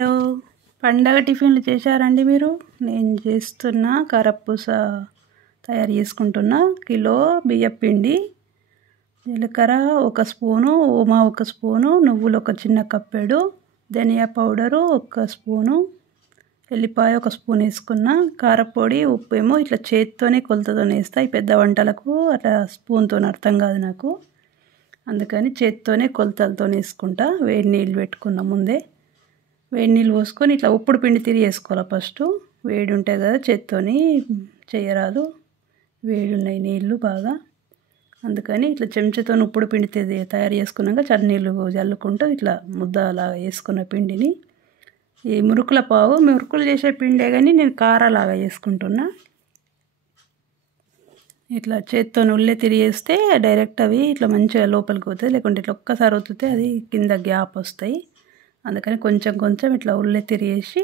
Hello, పండగ టిఫిన్లు చేశారండి మీరు? నేను చేస్తున్న కారపూస తయారు చేసుకుంటున్నా. కిలో బియ్యపిండి, జీలకర్ర 1 స్పూను, ఓమా 1 స్పూను, నువ్వులు ఒక చిన్న కప్పెడు, ధనియా పౌడరు 1 స్పూను, ఎల్లిపాయ 1 స్పూన్ వేసుకున్నా. కారపొడి, ఉప్పు ఏమో ఇట్లా చేత్తోనే కొలతతో వేస్తా. ఈ పెద్ద వంటలకు అట్లా స్పూన్తో అర్థం కాదు నాకు, అందుకని చేత్తోనే కొలతలతో వేసుకుంటా. వేడి నీళ్ళు పెట్టుకున్న ముందే, వేడి నీళ్ళు పోసుకొని ఇట్లా ఉప్పుడు పిండి తిరిగి వేసుకోవాలి. ఫస్ట్ వేడి ఉంటాయి కదా, చేత్తోని చేయరాదు, వేడి ఉన్నాయి నీళ్ళు బాగా, అందుకని ఇట్లా చెంచాతో ఉప్పుడు పిండి తయారు చేసుకున్నాక చన్నీళ్ళు జల్లుకుంటూ ఇట్లా ముద్దలాగా వేసుకున్న పిండిని, ఈ మురుకులు చేసే పిండే కానీ నేను కారాలాగా చేసుకుంటున్నా. ఇట్లా చేత్తో ఉల్లే తిరిగేస్తే డైరెక్ట్ అవి ఇట్లా మంచిగా లోపలికి పోతుంది, లేకుంటే ఇట్లా ఒక్కసారి వత్తితే అది కింద గ్యాప్ వస్తాయి. అందుకని కొంచెం కొంచెం ఇట్లా ఉల్లే తిరిగేసి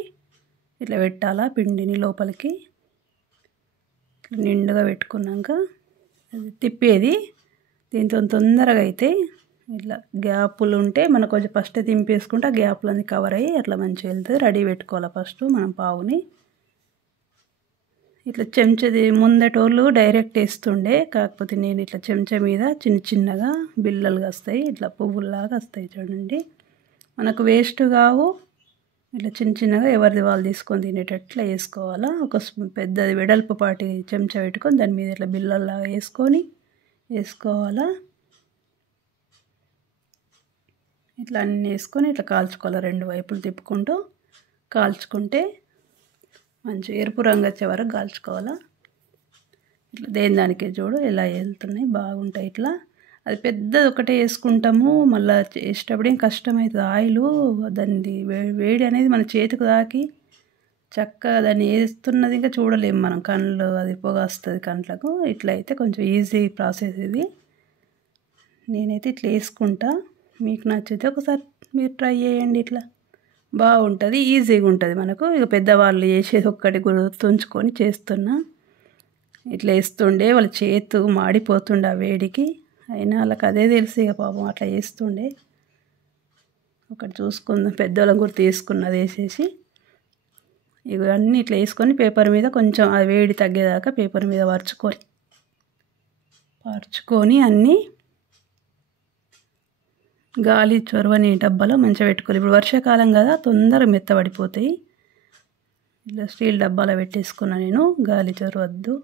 ఇట్లా పెట్టాలా పిండిని లోపలికి. ఇట్లా నిండుగా పెట్టుకున్నాక అది తిప్పేది, దీంతో తొందరగా అయితే ఇట్లా గ్యాపులు ఉంటే మనం కొంచెం ఫస్ట్ తింపేసుకుంటే ఆ గ్యాపులన్నీ కవర్ అయ్యి అట్లా మంచిగా వెళ్తుంది. రెడీ పెట్టుకోవాలి ఫస్ట్ మనం పావుని. ఇట్లా చెంచది ముందటోళ్ళు డైరెక్ట్ వేస్తుండే, కాకపోతే నేను ఇట్లా చెంచా మీద చిన్న చిన్నగా బిళ్ళలుగా వస్తాయి, ఇట్లా పువ్వుల్లాగా వస్తాయి చూడండి. మనకు వేస్ట్ కావు, ఇట్లా చిన్న చిన్నగా ఎవరిది వాళ్ళు తీసుకొని తినేటట్లా వేసుకోవాలా. ఒక పెద్దది వెడల్పు పాటి చెంచా పెట్టుకొని దాని మీద ఇట్లా బిళ్ళల్లాగా వేసుకోవాలా. ఇట్లా అన్నీ వేసుకొని ఇట్లా కాల్చుకోవాలి, 2 వైపులు తిప్పుకుంటూ కాల్చుకుంటే మంచి ఎరుపు రంగు వచ్చే వరకు కాల్చుకోవాలా. ఇట్లా దానికే చూడు ఎలా వెళ్తున్నాయి, బాగుంటాయి. ఇట్లా అది పెద్దది ఒకటే వేసుకుంటాము, మళ్ళీ చేసేటప్పుడు ఏం కష్టమవుతుంది. ఆయిల్ దాన్ని వేడి అనేది మన చేతికి తాకి చక్కగా దాన్ని వేస్తున్నది ఇంకా చూడలేము మనం, కళ్ళు అది పొగ వస్తుంది కంట్లకు. ఇట్లా అయితే కొంచెం ఈజీ ప్రాసెస్ ఇది. నేనైతే ఇట్లా వేసుకుంటా, మీకు నచ్చితే ఒకసారి మీరు ట్రై చేయండి. ఇట్లా బాగుంటుంది, ఈజీగా ఉంటుంది మనకు. ఇక పెద్దవాళ్ళు చేసేది ఒక్కటి గుర్తుంచుకొని చేస్తున్నా. ఇట్లా వేస్తుండే వాళ్ళ చేతు మాడిపోతుండే ఆ వేడికి, అయినా వాళ్ళకి అదే తెలుసు ఇక పాపం అట్లా చేస్తుండే. ఒకటి చూసుకుందాం, పెద్దవాళ్ళని గుర్తు తీసుకున్నది వేసేసి ఇవన్నీ ఇట్లా వేసుకొని పేపర్ మీద కొంచెం ఆ వేడి తగ్గేదాకా పేపర్ మీద పరుచుకొని అన్నీ గాలి చొరవని డబ్బాలో మంచిగా పెట్టుకోవాలి. ఇప్పుడు వర్షాకాలం కదా, తొందరగా మెత్తబడిపోతాయి. ఇలా స్టీల్ డబ్బాలో పెట్టేసుకున్నా నేను, గాలి చొరవద్దు.